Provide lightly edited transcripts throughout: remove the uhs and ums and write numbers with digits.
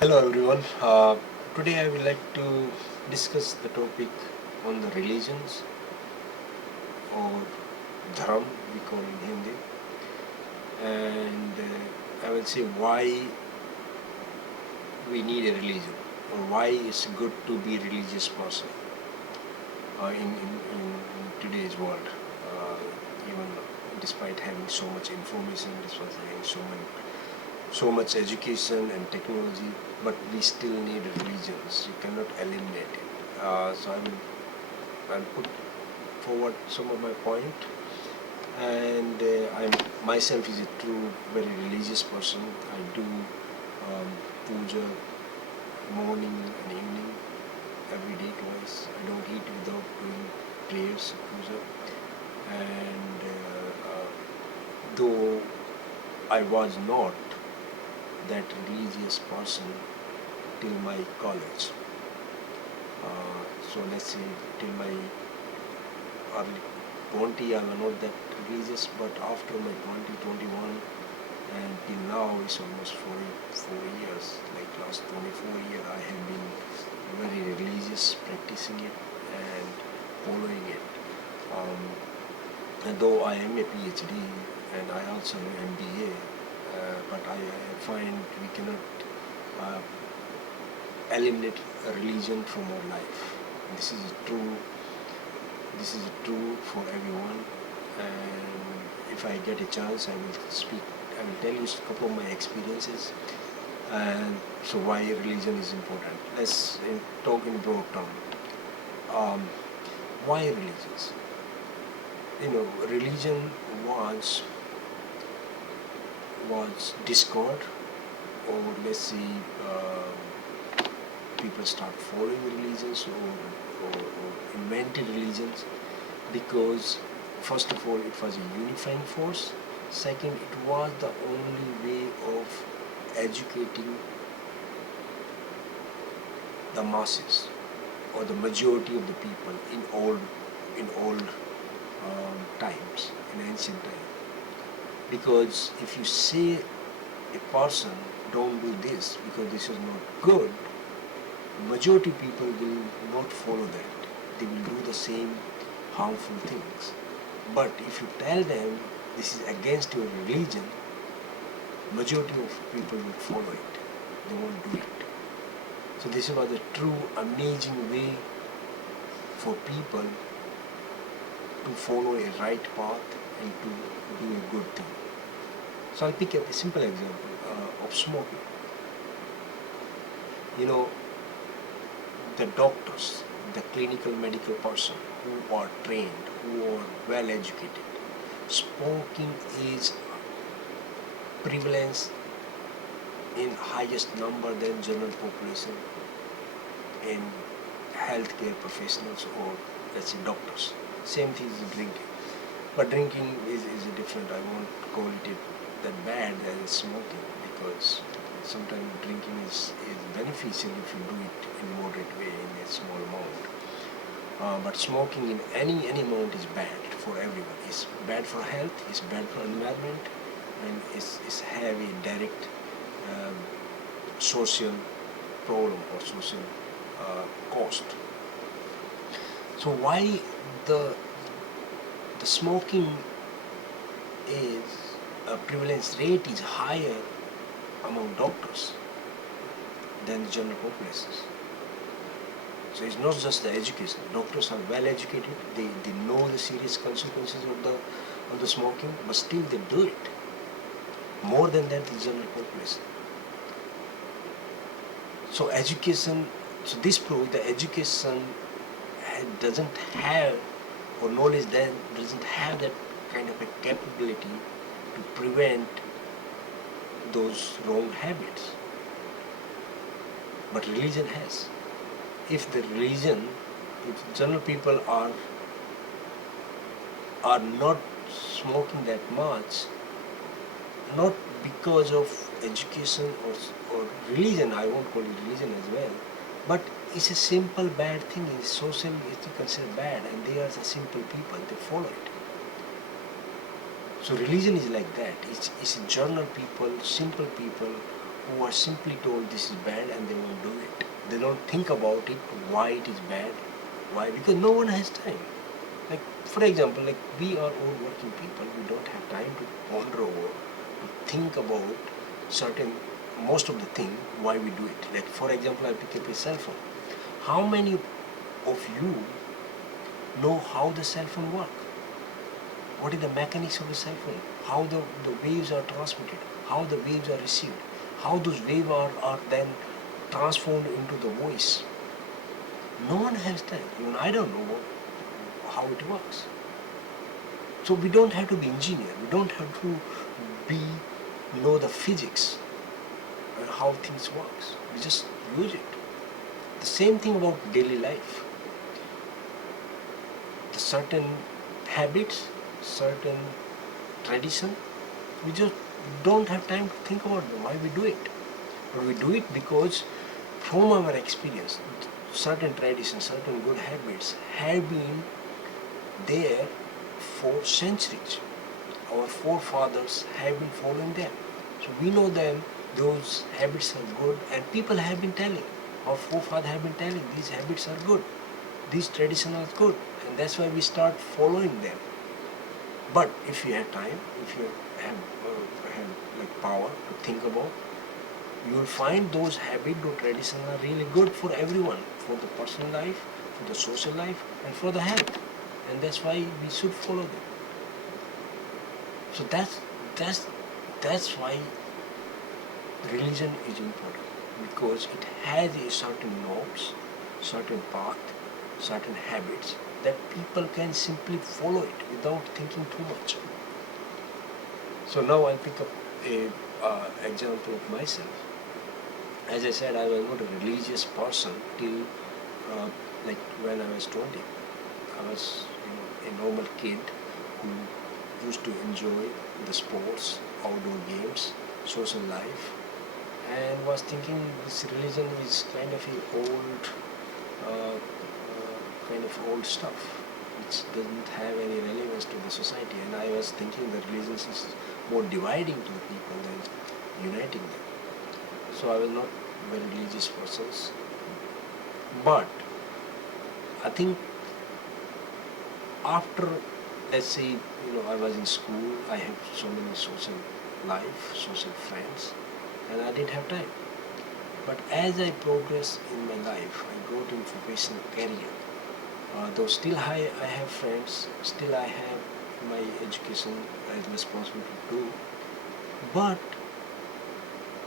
Hello everyone. Today I would like to discuss the topic on the religions or dharam we call in Hindi, and I will say why we need a religion or why it's good to be a religious person in today's world. Even despite having so much information, despite having so much education and technology, but we still need religions. You cannot eliminate it. So I'll put forward some of my point. And I'm myself is a true, very religious person. I do puja morning and evening every day twice. I don't eat without doing prayers, puja. And though I was not that religious person till my college. So let's say till my early 20, I was not that religious, but after my 20, 21, and till now it's almost 44 years, like last 24 years, I have been very religious, practicing it and following it. And though I am a PhD and I also have MBA, but I find we cannot uh, eliminate a religion from our life. This is true. This is true for everyone. And if I get a chance, I will speak. I will tell you a couple of my experiences, and so why religion is important. Let's talk in broad term. Um, why religions? Religion was discord, or let's say people start following religions or invented religions because first of all it was a unifying force. Second, it was the only way of educating the masses or the majority of the people in old times, in ancient times. Because if you say a person don't do this because this is not good, majority people will not follow that. They will do the same harmful things. But if you tell them this is against your religion, majority of people will follow it. They won't do it. So this was a true amazing way for people to follow a right path and to do a good thing. So I'll pick a simple example of smoking. You know, the doctors, the clinical medical person who are trained, who are well educated, smoking is prevalence in highest number than general population in healthcare professionals or let's say doctors. Same thing is drinking. But drinking is a different, I won't call it that bad as smoking because sometimes drinking is beneficial if you do it in moderate way in a small amount. But smoking in any amount is bad for everyone. It's bad for health, it's bad for environment, and it's have a direct um, social problem or social cost. So why the the smoking is prevalence rate is higher among doctors than the general population? So it's not just the education. Doctors are well educated. They know the serious consequences of the smoking, but still they do it more than that the general population. So education. So this proves the education doesn't have or knowledge then doesn't have that kind of a capability to prevent those wrong habits. But religion has. If the religion, if general people are not smoking that much, not because of education or religion, I won't call it religion as well, but it's a simple bad thing, it's social, it's considered bad, and they are the simple people, they follow it. So religion is like that, it's general people, simple people who are simply told this is bad and they won't do it. They don't think about it, why it is bad. Why? Because no one has time. Like, for example, like we are all working people, we don't have time to ponder over, to think about certain, most of the thing, why we do it. Like, for example, I pick up a cell phone. How many of you know how the cell phone works? What is the mechanics of the cell phone? How the waves are transmitted, how the waves are received, how those waves are then transformed into the voice. No one has time. Even I don't know how it works. So we don't have to be engineer. We don't have to be know the physics and how things works. We just use it. The same thing about daily life. The certain habits, certain tradition, we just don't have time to think about them, why we do it. But we do it because from our experience, certain traditions, certain good habits have been there for centuries. Our forefathers have been following them. So we know them, those habits are good, and people have been telling, our forefathers have been telling, these habits are good, these traditions are good, and that's why we start following them. But if you have time, if you have like power to think about, you will find those habits, those traditions are really good for everyone, for the personal life, for the social life, and for the health. And that's why we should follow them. So that's why religion is important, because it has a certain norms, certain path, certain habits that people can simply follow it without thinking too much. So now I'll pick up a example of myself. As I said, I was not a religious person till like when I was 20. I was a normal kid who used to enjoy the sports, outdoor games, social life, and was thinking this religion is kind of a kind of old stuff, which doesn't have any relevance to the society. And I was thinking that religion is more dividing to the people than uniting them. So I was not very religious person. But I think after, let's say, I was in school, I have so many social life, social friends, and I didn't have time. But as I progress in my life, I go to professional career. Though still I have friends, still I have my education as responsible to do, but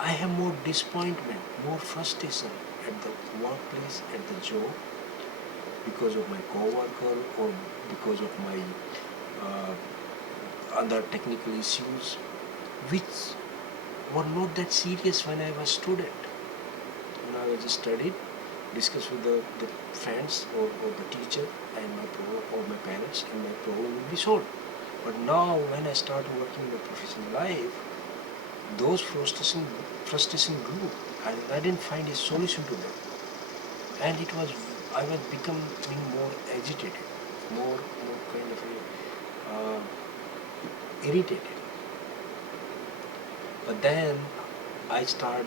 I have more disappointment, more frustration at the workplace, at the job, because of my co-worker or because of my other technical issues, which were not that serious when I was student. When I was just studied, discuss with the friends or the teacher and my problem, or my parents, and my problem will be solved. But now when I start working in the professional life, those frustration grew, and I didn't find a solution to them. And I was becoming more agitated, more kind of irritated. But then I start,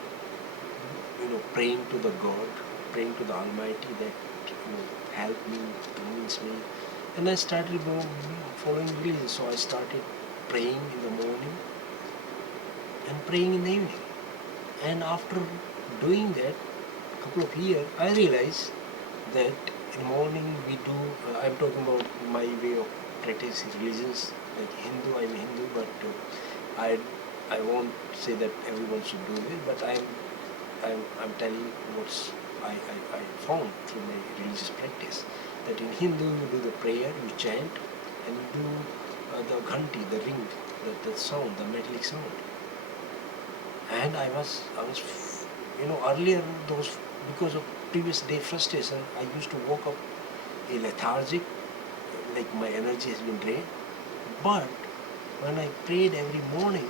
praying to the God, praying to the Almighty that help me, convince me, and I started following religion. So I started praying in the morning and praying in the evening. And after doing that, couple of years, I realized that in the morning we do. I'm talking about my way of practicing religions. Like Hindu, I'm Hindu, but I won't say that everyone should do it. But I'm telling what I found through my religious practice, that in Hindu you do the prayer, you chant, and you do the ghanti, the ring, the sound, the metallic sound. And I was earlier, those, because of previous day frustration, I used to woke up a lethargic, like my energy has been drained. But when I prayed every morning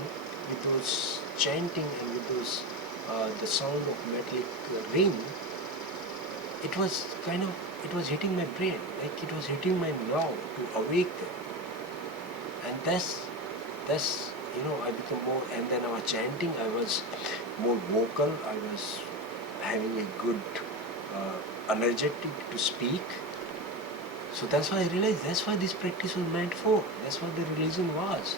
with those chanting and with those the sound of metallic ring, it was hitting my brain, like it was hitting my nerve to awake them. And that's I became more, and then I was chanting, I was more vocal, I was having a good energetic to speak. So that's why I realized that's why this practice was meant for. That's what the religion was.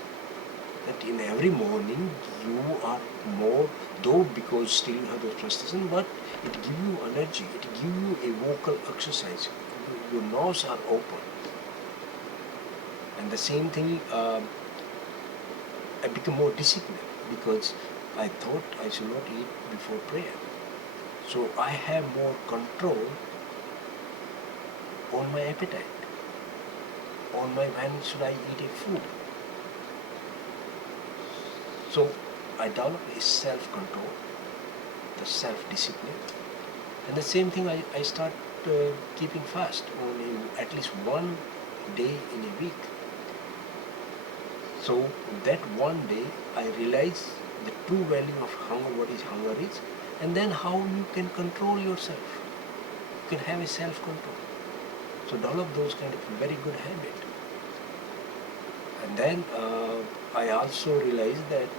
That in every morning you are more, though because still you have the frustration, but it gives you energy, it gives you a vocal exercise. Your nose are open. And the same thing, I became more disciplined because I thought I should not eat before prayer. So I have more control on my appetite, on my when should I eat a food. So I developed a self-control, the self-discipline, and the same thing I start keeping fast on at least one day in a week. So that one day I realize the true value of hunger, what is hunger is, and then how you can control yourself. You can have a self-control. So develop those kind of very good habit. And then I also realized that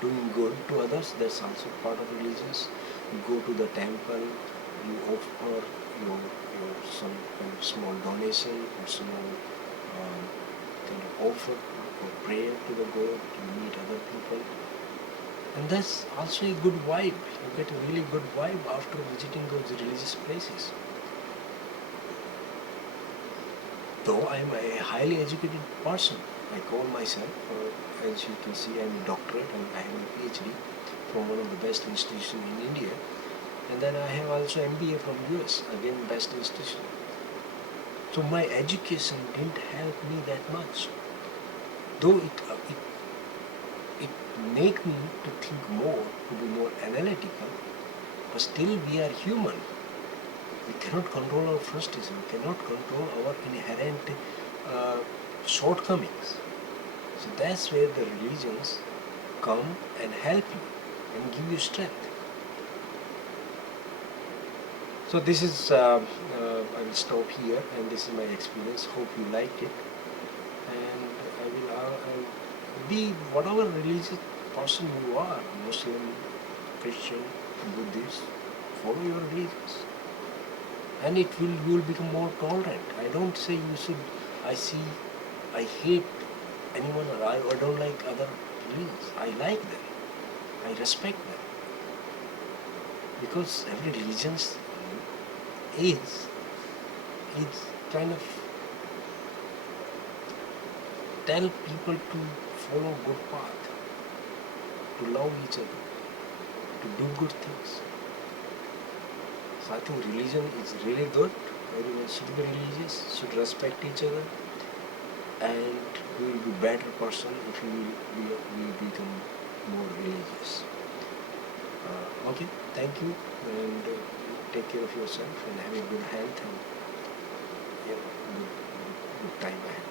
doing good to others, that's also part of religions. You go to the temple, you offer your some kind of small donation or small kind of offer or prayer to the God, you meet other people. And that's also a good vibe. You get a really good vibe after visiting those religious places. Though I am a highly educated person, I call myself, as you can see, I am a doctorate and I have a PhD from one of the best institutions in India. And then I have also MBA from US, again best institution. So my education didn't help me that much. Though it made me to think more, to be more analytical, but still we are human. We cannot control our frustration, we cannot control our inherent shortcomings. So that's where the religions come and help you and give you strength. So this is, I will stop here, and this is my experience. Hope you like it. And I will be whatever religious person you are, Muslim, Christian, Buddhist, follow your religions. And you will become more tolerant. I don't say you should, I hate anyone or I don't like other religions. I like them. I respect them. Because every religion is kind of tell people to follow good path, to love each other, to do good things. So I think religion is really good. Everyone should be religious, should respect each other, and we will be better person if we become more religious. Okay, thank you, and take care of yourself and have a good health and good time ahead.